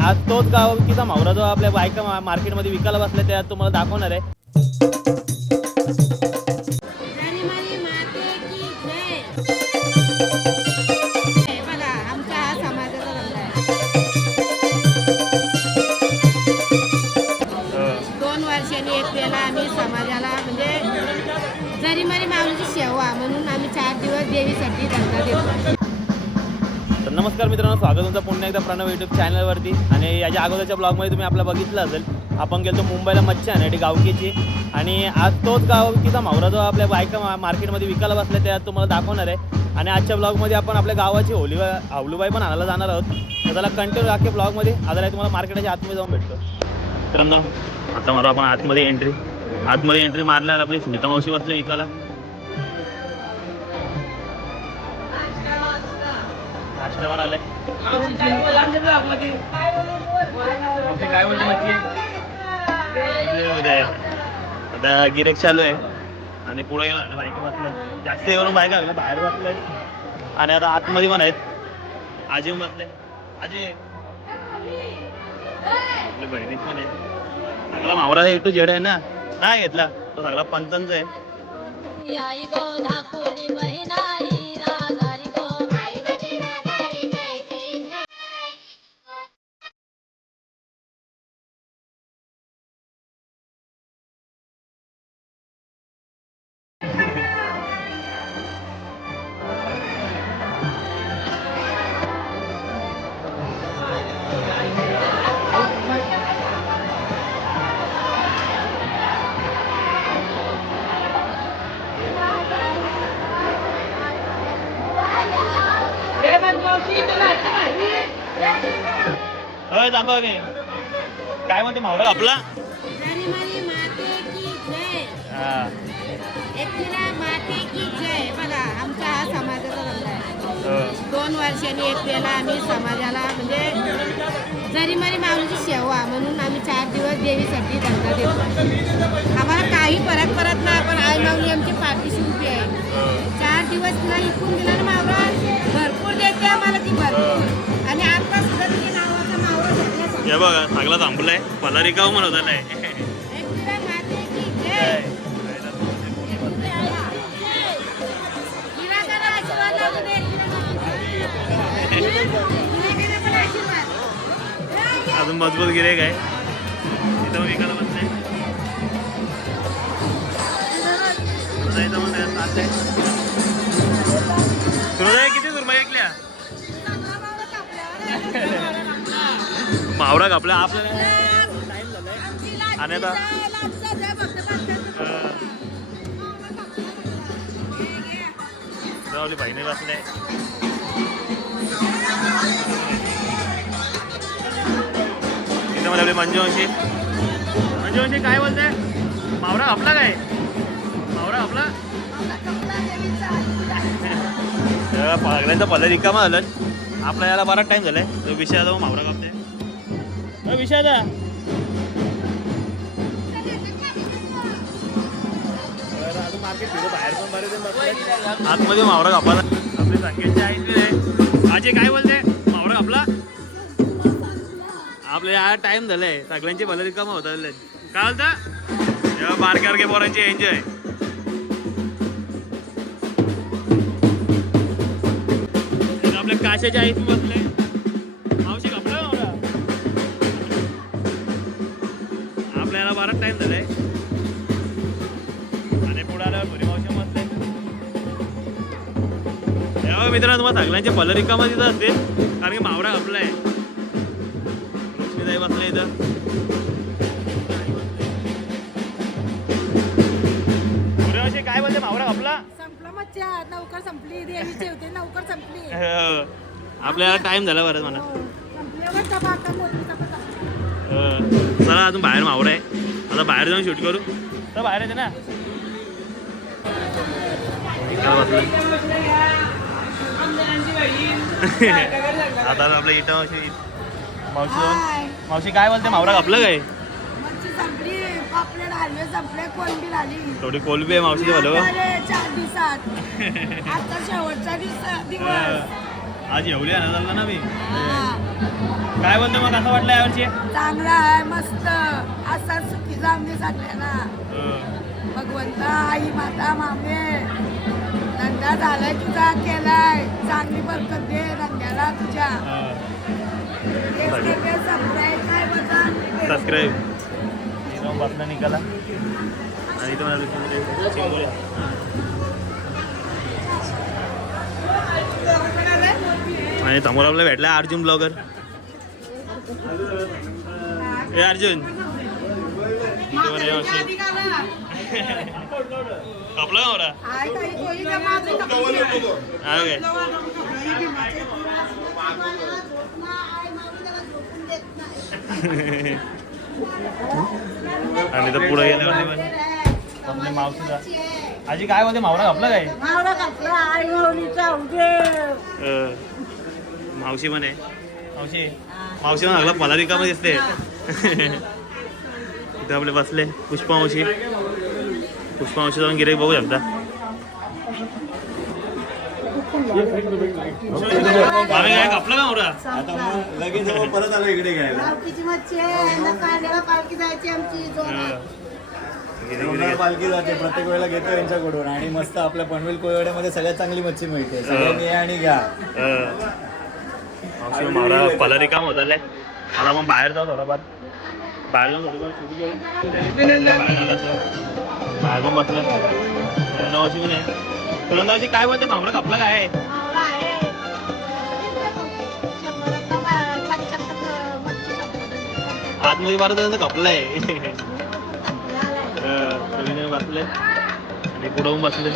आज तोच गावकीचा मावरा जो आपल्या बायका मार्केटमध्ये विकायला बसला ते आज तुम्हाला दाखवणार आहे. आम्ही समाजाला म्हणजे जरीमारी माऊलीची सेवा म्हणून आम्ही 4 दिवस देवीसाठी धंदा देतो. तर नमस्कार मित्रांनो, स्वागत तुमचं पुन्हा एकदा प्रणव यूट्यूब चॅनलवरती. आणि याच्या अगोदरच्या ब्लॉगमध्ये तुम्ही आपला बघितलं असेल, आपण गेलो मुंबईला मच्छी आणण्यासाठी गावकीची. आणि आज तोच गावकीचा मावरा जो आपल्या बायका मार्केटमध्ये विकायला बसला ते आज तुम्हाला दाखवणार आहे. आणि आजच्या ब्लॉगमध्ये आपण आपल्या गावाची हवलूबाई पण आणायला जाणार आहोत. तर त्याला कंटिन्यू राखे ब्लॉगमध्ये आधार तुम्हाला मार्केटच्या आतमध्ये जाऊन भेटतो. मित्रांनो, आता मारू आपण आतमध्ये एंट्री मारल्यावर आपली स्मिता मावशी बसले विकायला. नाश्त्यावर आलाय काय बोलते आता गिरेक चालू आहे. आणि पुढे बायका बसल्या, जास्त येऊन बायका बाहेर बसलाय. आणि आता आतमध्ये पण आहेत. आजी बसले, आजी आपल्या बहिणीच पण आहे. सगळा मावरा एक टू झेड आहे ना, नाही घेतला तो सगळा पंचांचा आहे. काय म्हणते मावरा आपला बघा, आमचा हा समाजाचा धंदा आहे. 2 वर्षांनी एक वेळेला आम्ही समाजाला म्हणजे जरीमारी माऊलीची सेवा म्हणून आम्ही 4 दिवस देवीसाठी धंदा देतो. आम्हाला काही फरक पडत नाही, पण आई माऊली आमची पाठीशी उभी आहे. 4 दिवस तिला इकून दिला ना मावरा, भरपूर देते आम्हाला ती भरपूर. आणि आता सुद्धा तिच्या नावाचा मावरा घेतला. हे बघा सगळा थांबलाय, पलारी गाव म्हणत आलाय. अजून मजबूत गिरेक आहे इथं विकायला बसले. किती सुरमई ऐकल्या मावरा कापला आपल्याला आणि आता आपली बहिणी बसले. आपली मंजूवंशी काय बोलते, मावरा आपला काय मावरा आपला पागड्यांचा पल्ला रिकामा झालं. आपला याला बराच टाइम झालाय. तो विषयाचा मावरा कापते विषयाचा. बाहेर पण बरेच आतमध्ये मावरा कापाला आपली संख्येची आहे. आजी काय बोलते, मावरा कापला आपल्या टाइम झालाय. सगळ्यांचे भले रिकामा होत आले. काय बोलता बारके पोरांची एन्जॉय. आपल्या काशाच्या आईत बसले. मावशी कापला मावरा आपल्याला बराच टाइम झालाय. आणि पुढे आल्यावर भरी मावशी बसले. तेव्हा मित्रांनो तुम्हाला सगळ्यांचे भले रिकामा तिथं असतील, कारण की मावरा कापलाय. बसले इथं काय बोलते मावरा आपला संपला. मच्छी लवकर संपली, देवीची होती लवकर संपली. आपल्याला टाइम झाला बरं म्हणा. संपल्यावर चला अजून बाहेर मावरा आहे. आता बाहेर जाऊन शूट करू. तर बाहेर येते ना आता आपलं इथं मावशी काय बोलते, मावरा कापलं काय थोडी कोलबी आहे मावशी. भलो 4 दिवसात आता शेवटचा दिवस आज एवढी आनंद झाला ना मी. काय बोलतो मग कसं वाटलं यावर्षी? चांगला आहे मस्त असा सुखी जामने सगळ्यांना भगवंता आई माता मामे धंदा झालाय तुझा केलाय चांगली बरकत दे धंद्याला तुझ्या सबस्क्राईब बसला निघाला आणि तुम्हाला आणि समोर आपला भेटला अर्जुन ब्लॉगर. हे अर्जुन कपला नवरा आणि तर पुढे गेले मावशीला. आजी काय बोलते मावरा घापला काय? मावशी म्हणे मावशी मावशी लागला मला रिकाम दिसते. इथे आपले बसले पुष्पा मावशी जाऊन गिरे बघू शकता. आम्ही काय कापला का मोरा लगेच परत आलो इकडे घ्यायला. पालखी जाते प्रत्येक वेळेला घेतो यांच्याकडून आणि मस्त आपल्या पनवेल कोळवड्यामध्ये सगळ्यात चांगली मच्छी मिळते. सगळ्यांनी या आणि घ्या. मावरा पला रिकाम होत आलाय. मला मग बाहेर जाऊ थोडाफार बाहेर जाऊन बाहेर पण बसलं नाही. काय बोलते मावरा कापला काय? आतमध्ये बारा जणांचा कपला आहे. बसले आणि पुढं बसले.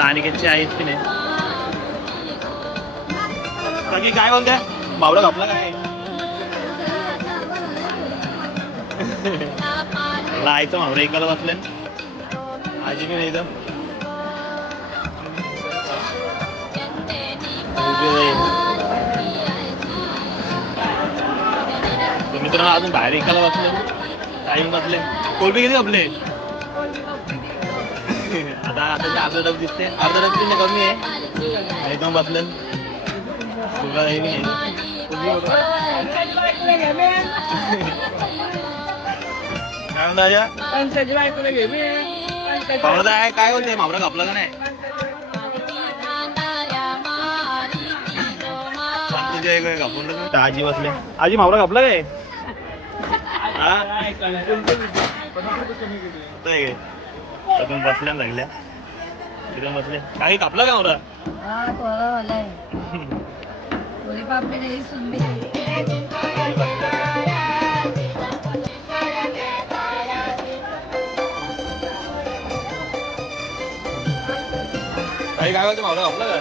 अनिकेतची आहेच की नाही. बाकी काय बोलते मावरा कापला काय? आईचं मावरा एकाला बसले आजी की नाही तर मित्रांनो अजून बाहेर एकाला बसले टाईम बसले. कोलबी किती आपले आता आता अर्धा डब दिसते. अर्धा डब तिने कमी आहे. एकदम बसले काय बोलते मावरा कापला का नाही? आजी बसले. आजी मावरा कापला काय? बसल्या लागल्या तिथून बसले. काही कापला का मावरा? काही काय बोलते मावरा कापला का?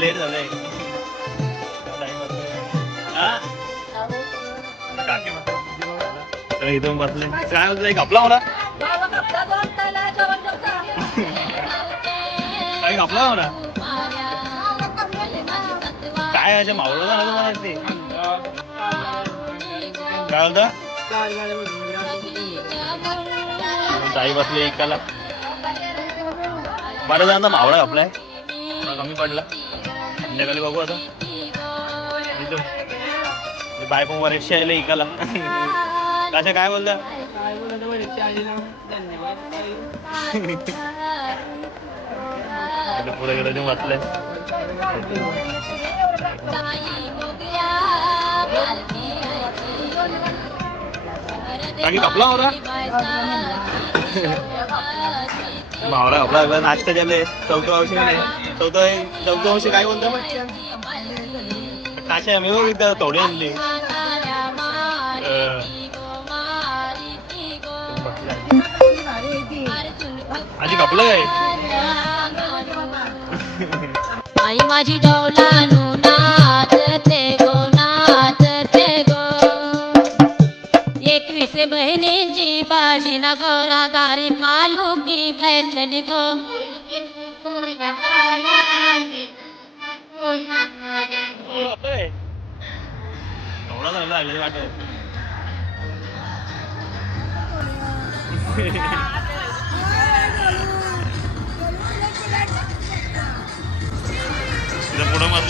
लेट झालंय. इथून बसले काय होतं कापला मला काही कापला मला काय याच्या मावळं झालं मला ते काय होतं. ताई बसले एकाला बरं जणांचा मावळा कापलाय कमी पडला. संध्याकाळी बघू आता बायको वर एकशे आले एकाला. कशा काय बोलता? पुढे गेलं ते वाचलंय. कापला मावरा मावरा आपला नाश्ता झाले. चौथं वर्षी चौथं वर्ष काय बोलतो काशा मी बघ थोडी आणली. आजी कापलं काय? आई माझी डौलानू नाचते गो नाचते गो. 21 बहिणींची बाजी ना गोरा गारी मालुकी भेटली गो.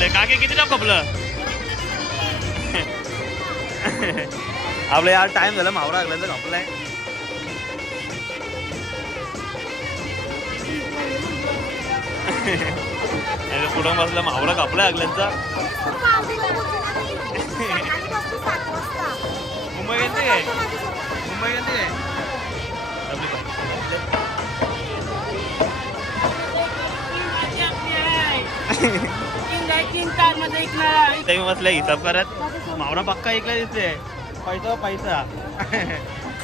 बसले काकी किती टाप खपलं आपलं यार टाइम झाला मावरा लागला तर खपलाय पुढं बसला मावरा कापला लागल्यांचा मुंबई गेलते काय मुंबई गेलते काय ते बसल्या हिसाब करत मावरा पक्का ऐकला दिसते पैसा पैसा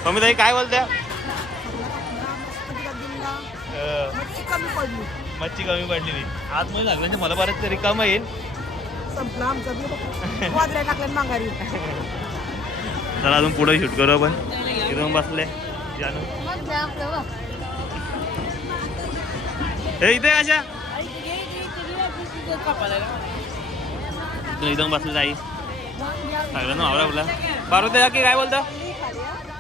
मम्मी ताई काय बोलत्या मच्छी कमी पडली आज मध्ये लागलं मला बरंच तरी कम येईल चला अजून पुढे शूट करू आपण इथून बसले जानू हे इथे अशा एकदम बसलं जाई लागलं ना मावरा आपला पार्वती की काय बोलता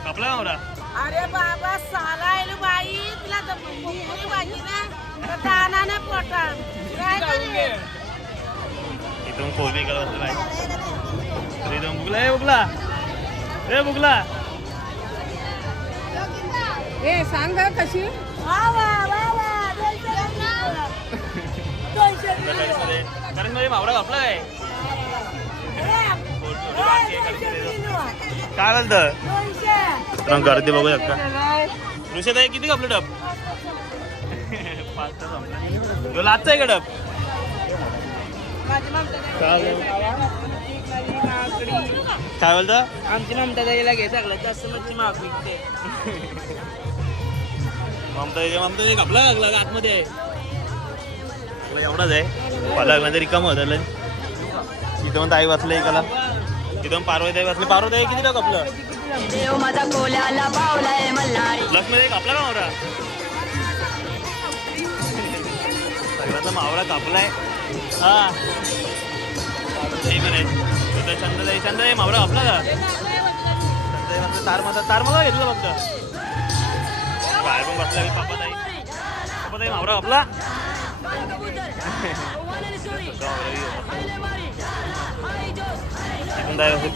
कापला मावरा अरे बाबा साला बाई तुला भाजी ना दाना पोटा इथून कोबी का बसलं बाई इथून बुगला हे बुगला ए सांग कशी कारण मध्ये मावरा कापला काय बोलतं गर्दी बघू शकता ऋषाताई किती कापलं डब 5 तास संपला लाचचा आहे का डब काय बोलतं आमची ममता ताईला घे सगळ्यात जास्त मच्छी महाग विकते ममता कापला लागला आतमध्ये एवढाच आहे मला लागला तरी कम होत इथं पण ताई बसले एकाला इथं पार्वती बसले पार्वती किती टाक आपलं लक्ष्मी कापला का मावरा सगळ्याचा मावरा कापलाय हा चंद्रताई मावरा कापला का तार मला घेतलं फक्त बाहेर पण बसला पापाताई मावरा कापला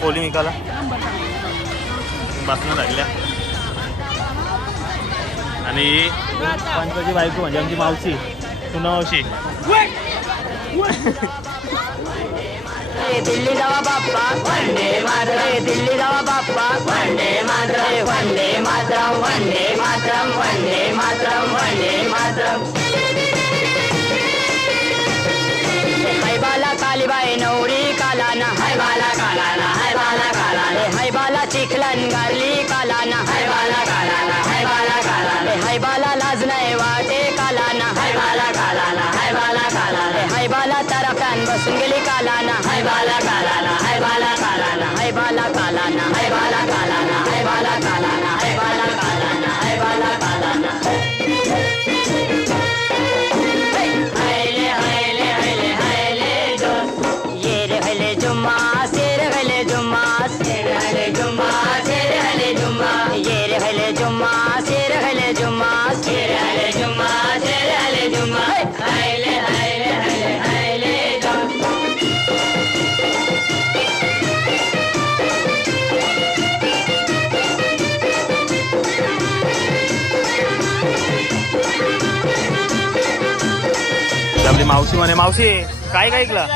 कोली निकाला बसणं लागल्या आणि पंचाची बायको म्हणजे आमची मावशी सुना मावशी दिल्ली जावा बाप्पा वंदे मातरम दिल्ली जावा बाप्पा वंदे मातरम वंदे मातरम वंदे मातरम वंदे मातरम वंदे मातरम हाय बाला कालीबाई नवरी कालाना हाय बाला कालाना हाय बाला कालाना हाय बाला चिखलन गारली कालाना हाय बाला कालाना हाय बाला कालाना हाय बाला लाज नाही वाटे कालाना हाय बाला कालाना हाय बाला कालाना हाय बाला तरफ्यान बसून गेली कालाना हाय बाला कालाना हाय बाला कालाना हाय बाला कालाना हाय बाला कालाना हाय बाला कालाना हाय बाला कालाना हाय बाला कालाना जुम्मा शेर हले जुम्मा शेर हले जुम्मा शेर हले जुम्मा ये रे हले जुम्मा शेर हले जुम्मा शेर हले जुम्मा शेर हले जुम्मा हायले हायले हायले हायले आपली मावशी म्हणे मावशी काय काय ऐकलं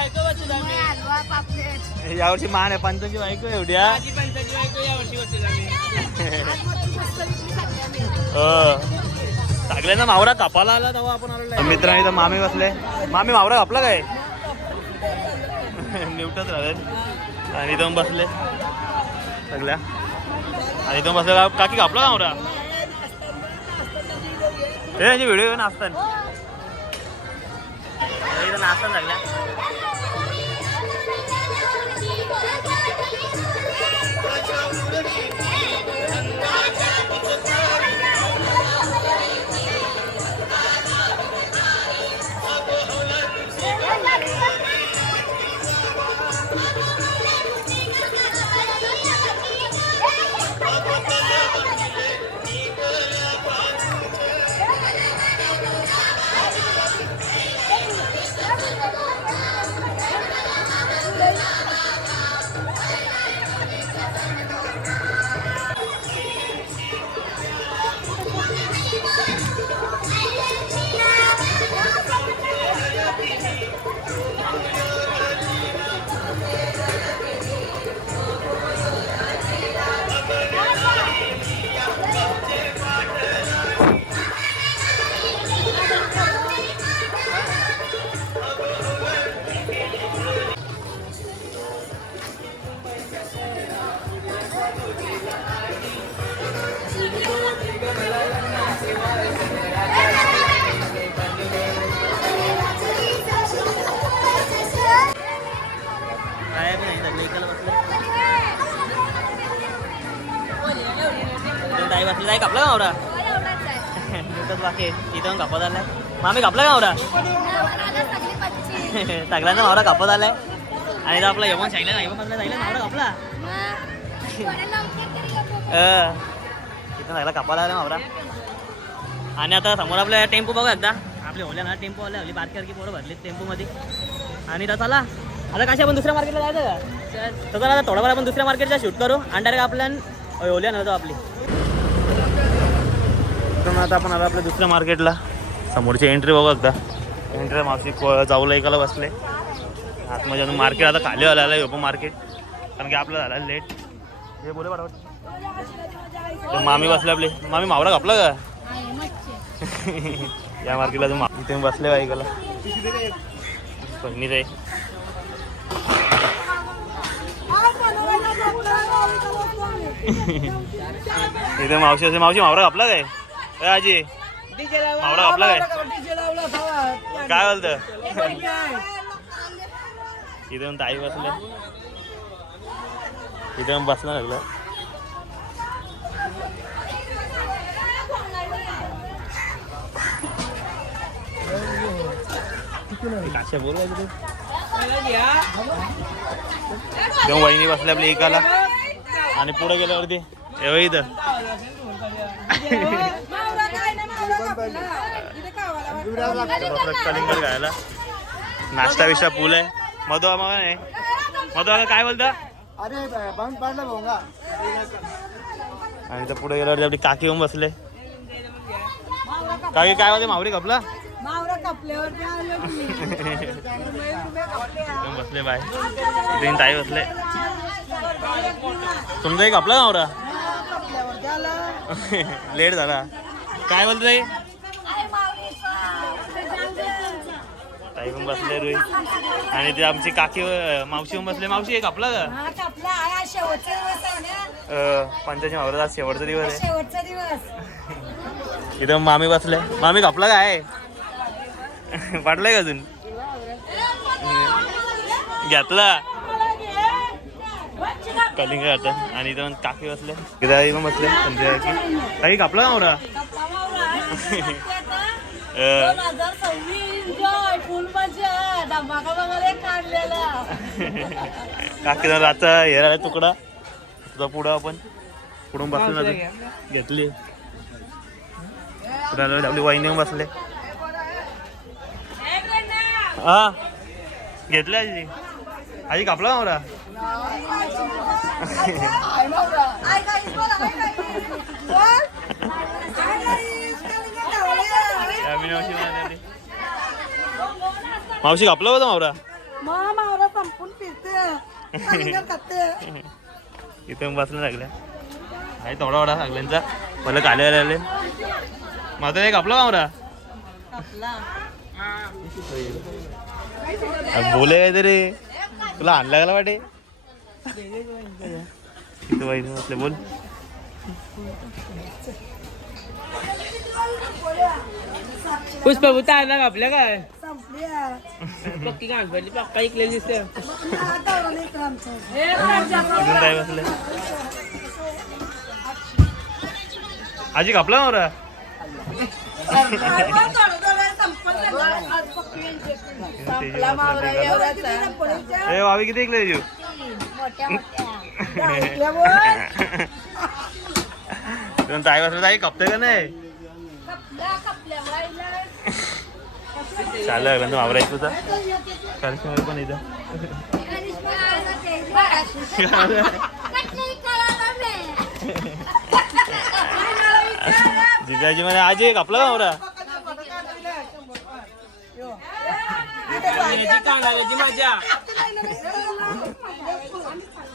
यावर्षी मान आहे पंचाची बायको एवढ्या सगळ्यांना मावरा कापाला आला तेव्हा आपण आलो मित्रांनी तर मामी बसले मामी मावरा कापला काय निवटत राहत आणि इथं बसले सगळ्या आणि इथं बसले काकी कापला मावरा हे यांचे व्हिडिओ नाचताना इथं नाचताना सगळ्या कापला का मावरा एकच बाकी आहे. इथं कापत आलाय मामी कापला का मावरा सगळ्यांचा मावरा कापत आलाय आणि इथं आपला यमन सांगितलं नाही पण जायला मावरा कापला इथं लागला कापायला आला मावरा. आणि आता समोर आपल्या टेम्पो बघा एकदा आपले होल्या ना टेम्पो आले हल्ली बारकी पोरं भरली टेम्पोमध्ये. आणि आता चला आता कशा आपण दुसऱ्या मार्केटला जायचं का तर चला आता थोडाफार आपण दुसऱ्या मार्केटचा शूट करू आणि डायरेक्ट आपल्या होल्या नव्हतो आपली. तर आता आपण आलो आपल्या दुसऱ्या मार्केटला. समोरची एंट्री बघू एकदा एंट्री मावशी जाऊला एकाला बसले आतमध्ये अजून मार्केट आता खाली आलेलं आहे मार्केट कारण की आपलं झालं लेट. हे बोले पाठवत मामी बसले आपली मामी मावरा कापला का या मार्केटला तू इथे बसले बाईकाला पनीर आहे. इथे मावशी असे मावशी मावरा कापला काय आजी मावरा कापला काय काय बोलतं इथे पण ताई बसले इथे पण बसला लागलं. काशा बोलवायचं तेव्हा वहिनी बसले आपल्या एकाला आणि पुढे गेल्यावरती एवढं इथं कलिंगड खायला नाश्ता बिष्टा पूल आहे. मधू मग नाही मधू आता काय बोलता आणि तर पुढे गेल्यावरती आपली काकी येऊन बसले. काकी काय बोलते मावरी कपला बसले बाय इथे ताई बसले. तुमचा एक आपला मावरा लेट झाला काय बोलतो ताई ताई पण बसले रुई आणि ते आमची काकी मावशी पण बसले. मावशी एक आपला का पंचाची मावरा शेवटचा दिवस आहे. इथं मामी बसले मामी कापला काय वाटलंय का अजून घेतला कलिंगड आता. आणि इथं काकी बसले गिराई पण बसले संजय काही कापला मावरा काकी रातचा हेरा तुकडा तुझा पुढं आपण पुढून बसलो ना घेतली आपली वहिनी बसले. हा घेतलं आजी आजी कापला मावरा मावशी कापला होता मावरा इथं बसलं लागल्या आई थोडा वडा सगळ्यांचा मला काले आले माझा एक कापला मावरा बोले काय तरी तुला आणला गेला वाटे इथं वाईट असले बोल पुष्पा बुता आणला आपल्या काय पक्की काय पडली पप्पा इकले दिसते काय बसले आजी कापला मावरा ए वावी किती ऐकले तू ताई बसलं ताई कपते का नाही चालू आहे म्हणजे मावरा तुझा काल पण इथं जिजाजी म्हणे आजी कापला मावरा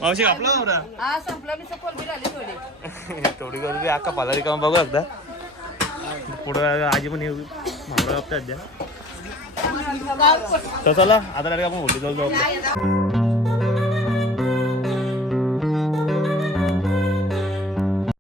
मावशी कापला मावरा थोडी गर्दी अख्खा पालारी काम बघू एकदा पुढं आजी पण येऊ मावरा कापतात द्या तर चला आता आपण होली जाऊ